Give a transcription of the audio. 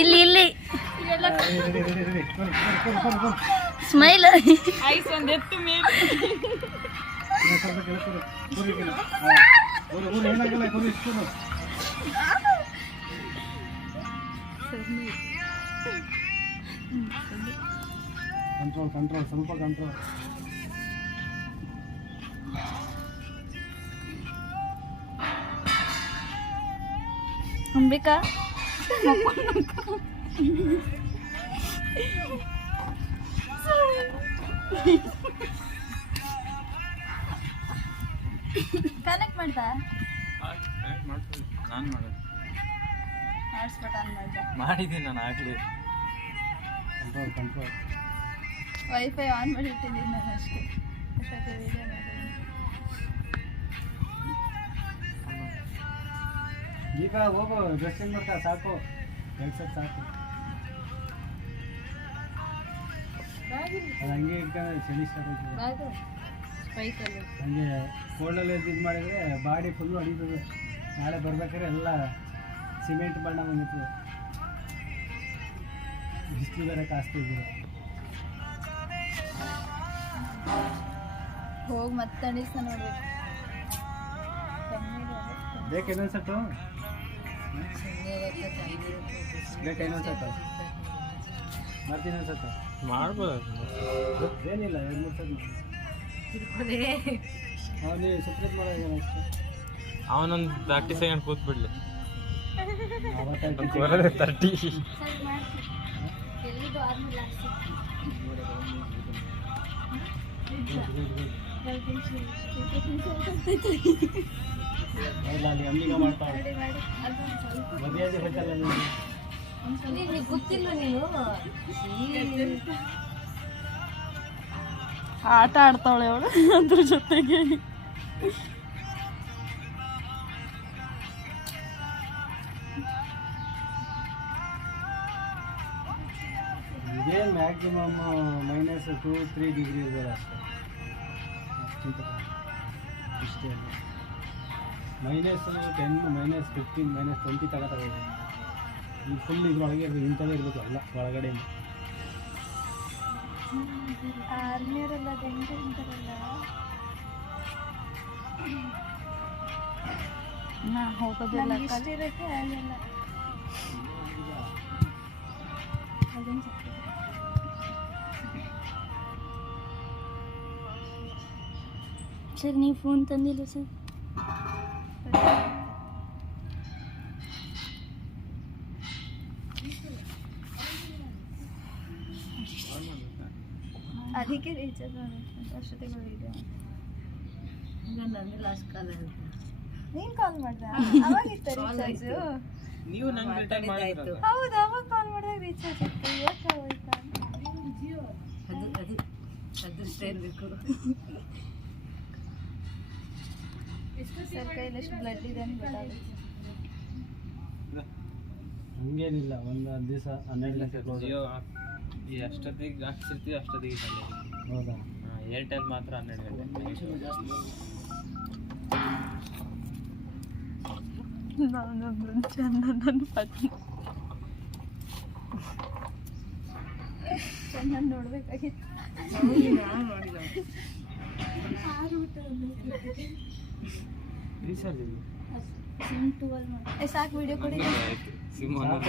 ಇಲ್ಲಿ ಇಲ್ಲಿ smile ice ಒಂದು ಎತ್ತು ಮೇಲೆ ಕಂಟ್ರೋಲ್ ಸ್ವಲ್ಪ ಕಂಟ್ರೋಲ್. ಅಂಬಿಕಾ ಕನೆಕ್ಟ್ ಮಾಡ್ತಾ ನಾನು ಮಾಡೋದು ಹಾಟ್ಸ್ಪಾಟ್ ಆನ್ ಮಾಡ್ದ ಮಾಡಿದ್ದೀನಿ ನಾನು ಆಗಲಿ. ಕಂಟ್ರೋಲ್ ವೈಫೈ ಆನ್ ಮಾಡಿ ಇಟ್ಟಿದ್ದೀನಿ ನಾನು ಅಷ್ಟೇ. ಅಷ್ಟೊತ್ತಿಗೆ ವಿಡಿಯೋ ಮಾಡಿ ಈಗ ಹೋಗು ಡ್ರೆಸ್ಸಿಂಗ್ ಮಾಡ್ತಾ ಸಾಕು, ಕೆಲ್ಸಕ್ಕೆ ಸಾಕು. ಅದು ಹಂಗೆ ಇಟ್ಕೊಂಡ್ರೆ ಚಳಿ ಸ್ಟಾರ್ಟ್ ಆಯ್ತು. ಸ್ಪೈಕಲ್ಲಿ ಹಂಗೆ ಕೋಲ್ಡಲ್ಲಿ ಇದು ಮಾಡಿದರೆ ಬಾಡಿ ಫುಲ್ಲು ಅಡಿತದೆ. ನಾಳೆ ಬರ್ಬೇಕಾದ್ರೆ ಎಲ್ಲ ಸಿಮೆಂಟ್ ಬಣ್ಣ ಬಂದಿರ್ತದೆ. ಬಿಸಿಲು ಬೇರೆ ಕಾಸ್ತಿ ಇದ್ದೀರ. ಹೋಗಿ ಮತ್ತೆ ಅಡಿಸ್ತಾ ನೋಡ್ಬೇಕು. ಬೇಕು ಇನ್ನೊಂದು ಸಟ್ಟು, ಬೇಕು ಇನ್ನೊಂದು ಸಟ್ಟು, ಮಾಡ್ತೀನಿ ಒಂದು ಸಟ್ಟು ಮಾಡ್ಬೋದು. ಏನಿಲ್ಲ 2-3 ಸಟ್ಟು ಅವನಿಗೆ ಸುಪ್ರೀತ್ ಮಾಡೋದು ಅಷ್ಟೇ. ಅವನೊಂದು 30 ಸೆಕೆಂಡ್ ಕೂತ್ಬಿಡ್ಲಿ. ಅವತ್ತಾಯ್ತು 30 ಹೌದಾ, ಅಲ್ಲಿ ಅಂಬಿಗ ಮಾಡ್ತಾಳೆ ಮರ್ಯಾದೆ ಬೇಕಲ್ಲ ನಿನಗೆ. ಗೊತ್ತಿಲ್ಲ ನೀನು ಆಟ ಆಡ್ತಾವಳೆ ಅವಳು ಅದ್ರ ಜೊತೆಗೆ. ಇದೇ ಮ್ಯಾಕ್ಸಿಮಮ್ -2-3 ಡಿಗ್ರಿ ಇರ್ಬೋದು ಅಷ್ಟೇ. ಅಷ್ಟಿಂತ ಇಷ್ಟೇ -10 -15 -20 ತಗೋತಾರೆ. ಈಗ ಫುಲ್ ಇದ್ರೊಳಗೆ ಇರಬೇಕು, ಇಂಥದೇ ಇರಬೇಕು ಎಲ್ಲ ಒಳಗಡೆ. ಆರ್ಮಿಯವರೆಲ್ಲ ಹೆಂಗೆ ಅಂತಾರಲ್ಲ, ನಾ ಹೋಗೋದಿಲ್ಲ ಇರೋಕ್ಕೆ ಆಗಲ್ಲ. ಸರ್ ನೀವು ಫೋನ್ ತಂದಿಲ್ಲ ಸರ್? ಅದಕ್ಕೆ ರೀಚಾರ್ಜ್ ಮಾಡಬೇಕು ಅಷ್ಟೊತ್ತಿಗೆ ವಿಡಿಯೋ. ನಂದು ಲಾಸ್ಟ್ ಕಾಲ ನೀನು ಕಾಲ್ ಮಾಡ್ದ? ಅವಾಗಿತ್ತ ರೀಚಾರ್ಜು? ನೀವು ನಂಗೆ ರಿಟರ್ನ್ ಮಾಡಿದ್ರು. ಹೌದು, ಅವಾಗ ಕಾಲ್ ಮಾಡಿದಾಗ ರೀಚಾರ್ಜ್ ಇತ್ತು. ಇವತ್ತು ಹೋಯ್ತಾ? ಅದು ಅದೃಷ್ಟ ಇರಬೇಕು. ಸರ್ ಕೈಯಲ್ಲಿ ಎಷ್ಟು ಬ್ಲಡ್ ಇದೆ ಅಂತ ಗೊತ್ತಾಗುತ್ತೆ. ಹಂಗೇನಿಲ್ಲ, ಒಂದು 10 ದಿವಸ 12 ಗಂಟೆ ಕ್ಲೋಸ್. ಜಿಯೋ ಎಷ್ಟೊತ್ತಿಗೆ ಹಾಕ್ಸಿರ್ತೀವಿ ಅಷ್ಟೊತ್ತಿಗೆ ಇರಲ್ಲ. ಹೌದಾ? ಏರ್ಟೆಲ್ ಮಾತ್ರ 12 ಗಂಟೆ. ನಾನೊಂದು ಚಂದ ನನ್ನ ಪತ್ನಿ ಚೆನ್ನಾಗಿ ನೋಡ್ಬೇಕಾಗಿತ್ತು. ರೀಚಾರ್ಜ್ ಸಾಕು ವಿಡಿಯೋ ಕೊಡಿ. ಸಿಮ್